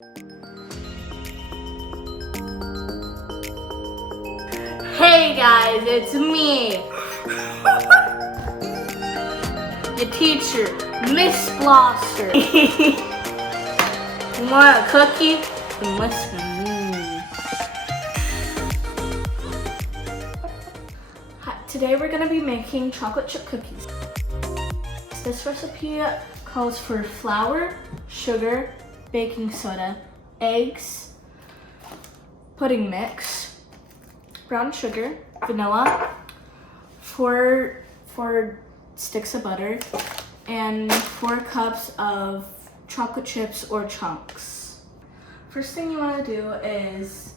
Hey guys, it's me, your teacher, Miss Blosser. You want a cookie? Then listen to me. Hi, today we're going to be making chocolate chip cookies. This recipe calls for flour, sugar, baking soda, eggs, pudding mix, brown sugar, vanilla, four sticks of butter, and 4 cups of chocolate chips or chunks. First thing you want to do is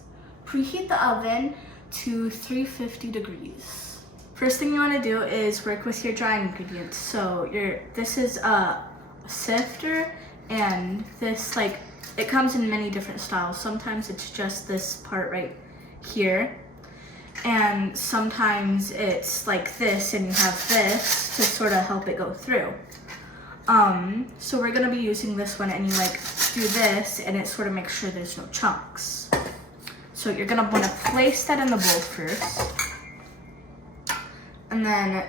preheat the oven to 350 degrees. First thing you want to do is work with your dry ingredients. So this is a sifter, and this it comes in many different styles. Sometimes it's just this part right here. And sometimes it's like this and you have this to sort of help it go through. So we're gonna be using this one, and you do this and it sort of makes sure there's no chunks. So you're gonna wanna place that in the bowl first. And then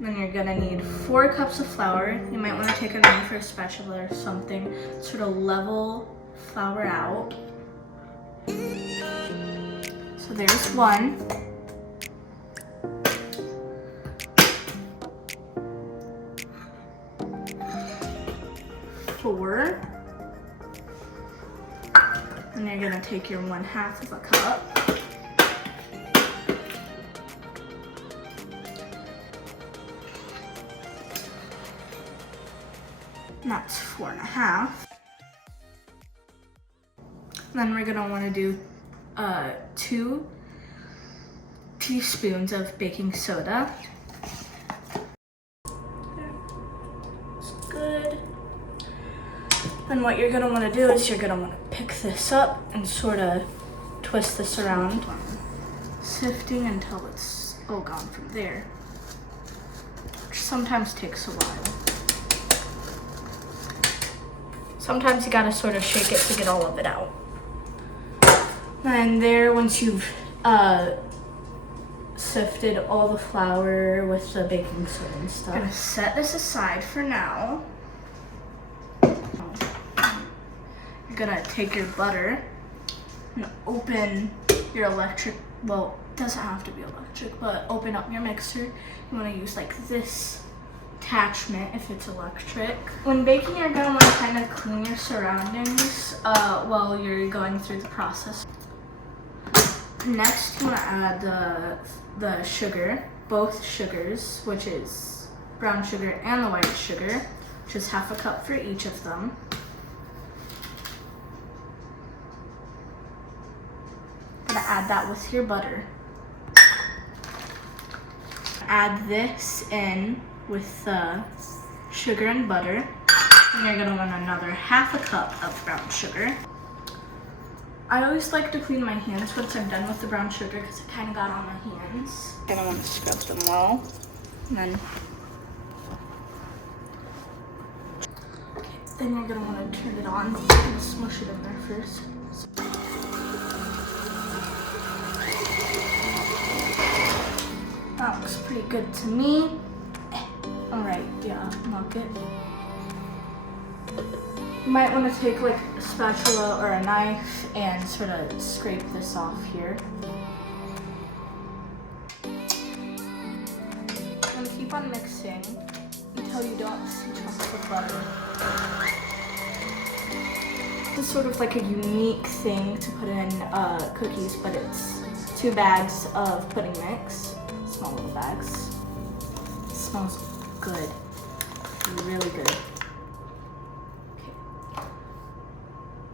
you're gonna need 4 cups of flour. You might wanna take a knife or a spatula or something, sort of level flour out. So there's 1. 4. And you're gonna take your 1/2 of a cup. And that's 4.5. Then we're gonna wanna do 2 teaspoons of baking soda. That's good. Then what you're gonna wanna do is you're gonna wanna pick this up and sort of twist this around, sifting until it's all gone from there, which sometimes takes a while. Sometimes you gotta sort of shake it to get all of it out. And there, once you've sifted all the flour with the baking soda and stuff, I'm gonna set this aside for now. You're gonna take your butter and open your electric, well, it doesn't have to be electric, but open up your mixer. You wanna use this attachment if it's electric. When baking, you're gonna wanna kind of clean your surroundings while you're going through the process. Next, you want to add the sugar, both sugars, which is brown sugar and the white sugar, which is 1/2 cup for each of them. Gonna add that with your butter. Add this in with the sugar and butter, and you're gonna want another 1/2 cup of brown sugar. I always like to clean my hands once I'm done with the brown sugar because it kind of got on my hands. I don't want to scrub them well. And then you're going to want to turn it on. I'm going to smush it in there first. That looks pretty good to me. Alright, yeah, not good. You might want to take a spatula or a knife and sort of scrape this off here. And keep on mixing until you don't see chunks of butter. This is sort of a unique thing to put in cookies, but it's 2 bags of pudding mix, small little bags. It smells good, really good.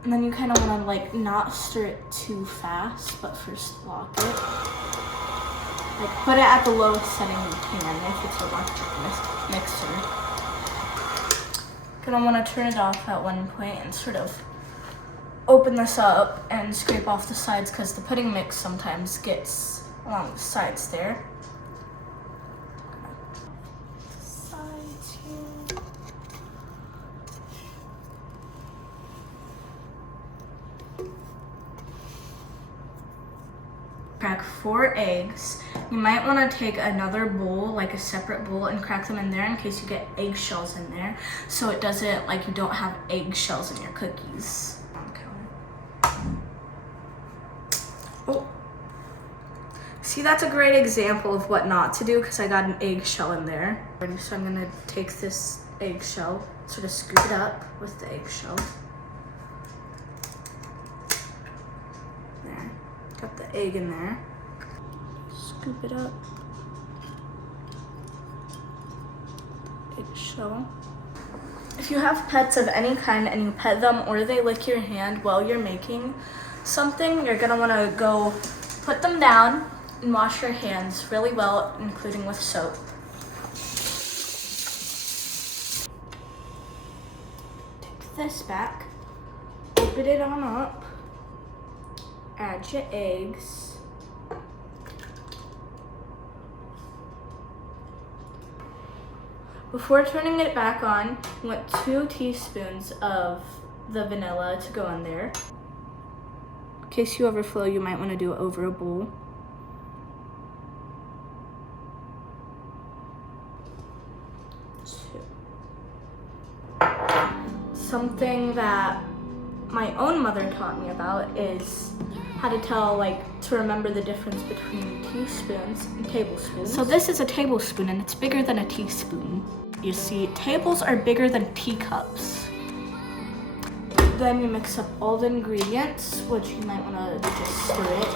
And then you kind of want to not stir it too fast, but first lock it. Put it at the lowest setting you can if it's an electric mixer. Gonna want to turn it off at one point and sort of open this up and scrape off the sides because the pudding mix sometimes gets along the sides there. Sides here. Crack 4 eggs. You might want to take another bowl, like a separate bowl, and crack them in there in case you get eggshells in there, so it doesn't, like, you don't have eggshells in your cookies. Oh. See, that's a great example of what not to do because I got an eggshell in there. So I'm gonna take this eggshell, sort of scoop it up with the eggshell. There, got the egg in there. Scoop it up. Eggshell. If you have pets of any kind and you pet them or they lick your hand while you're making something, you're gonna wanna go put them down and wash your hands really well, including with soap. Take this back, open it on up, add your eggs. Before turning it back on, you want 2 teaspoons of the vanilla to go in there. In case you overflow, you might want to do it over a bowl. Something that my own mother taught me about is how to tell, to remember the difference between teaspoons and tablespoons. So this is a tablespoon and it's bigger than a teaspoon. You see, tables are bigger than teacups. Then you mix up all the ingredients, which you might want to just stir it,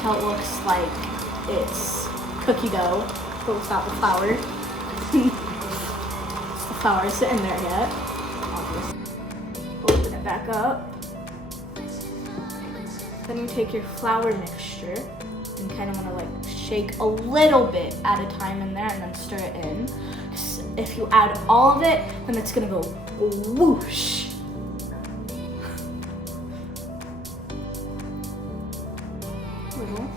till it looks like it's cookie dough, but without the flour. The flour isn't in there yet. I'll just open it back up. Then you take your flour mixture and kind of want to shake a little bit at a time in there and then stir it in. If you add all of it, then it's gonna go whoosh. Little.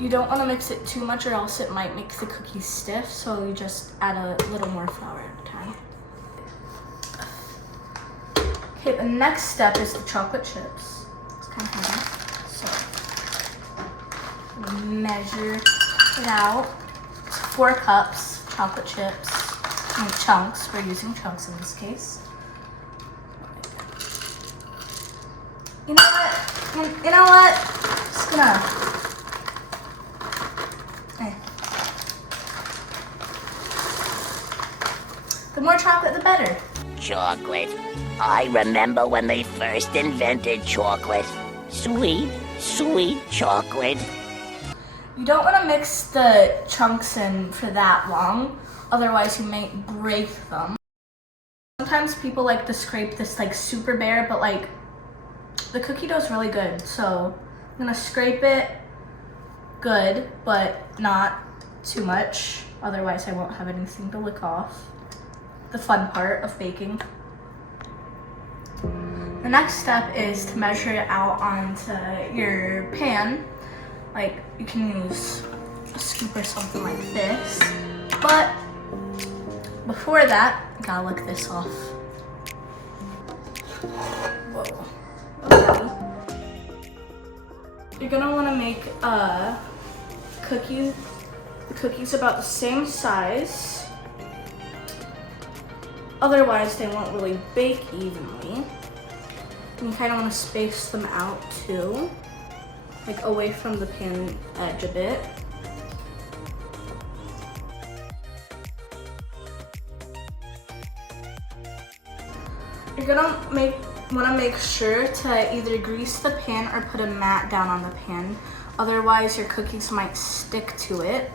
You don't want to mix it too much or else it might make the cookies stiff, so you just add a little more flour at a time. Okay, the next step is the chocolate chips. It's kind of heavy. So measure it out. It's 4 cups chocolate chips. Chunks. We're using chunks in this case. You know what? You know what? Just gonna. The more chocolate, the better. Chocolate. I remember when they first invented chocolate. Sweet, sweet chocolate. You don't want to mix the chunks in for that long, otherwise you might break them. Sometimes people like to scrape this super bare, but the cookie dough is really good, so I'm gonna scrape it good, but not too much, otherwise I won't have anything to lick off. The fun part of baking. The next step is to measure it out onto your pan. You can use a scoop or something like this, but before that, you gotta lick this off. Whoa. Okay. You're gonna wanna make a cookie. The cookie's about the same size. Otherwise, they won't really bake evenly. And you kind of want to space them out too, away from the pan edge a bit. You're gonna want to make sure to either grease the pan or put a mat down on the pan. Otherwise, your cookies might stick to it.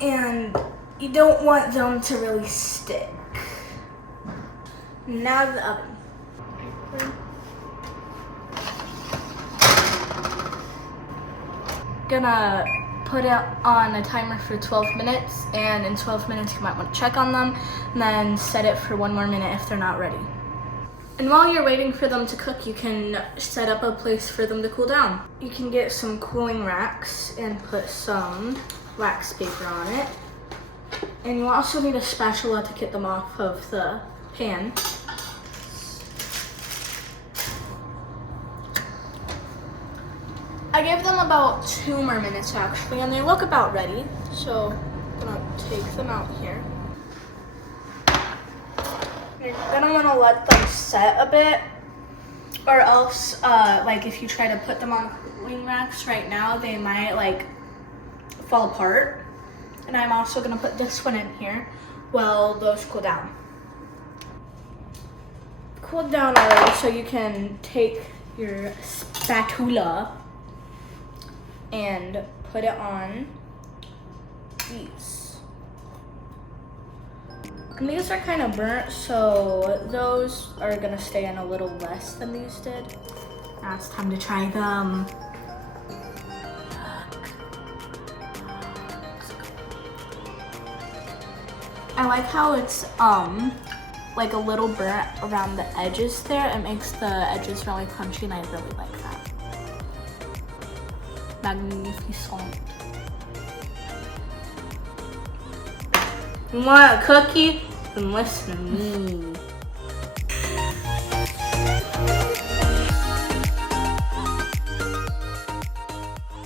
And you don't want them to really stick. Now the oven. Gonna put it on a timer for 12 minutes, and in 12 minutes you might want to check on them, and then set it for 1 more minute if they're not ready. And while you're waiting for them to cook, you can set up a place for them to cool down. You can get some cooling racks and put some wax paper on it. And you also need a spatula to get them off of the pan. I gave them about 2 more minutes actually, and they look about ready. So I'm gonna take them out here. You're gonna wanna let them set a bit, or else like if you try to put them on cooling racks right now, they might like fall apart. And I'm also gonna put this one in here while those cool down. Cooled down already, so you can take your spatula and put it on these. And these are kind of burnt, so those are gonna stay in a little less than these did. Now it's time to try them. I like how it's like a little burnt around the edges there. It makes the edges really crunchy, and I really like that. Magnificent. You want a cookie? Then listen to me.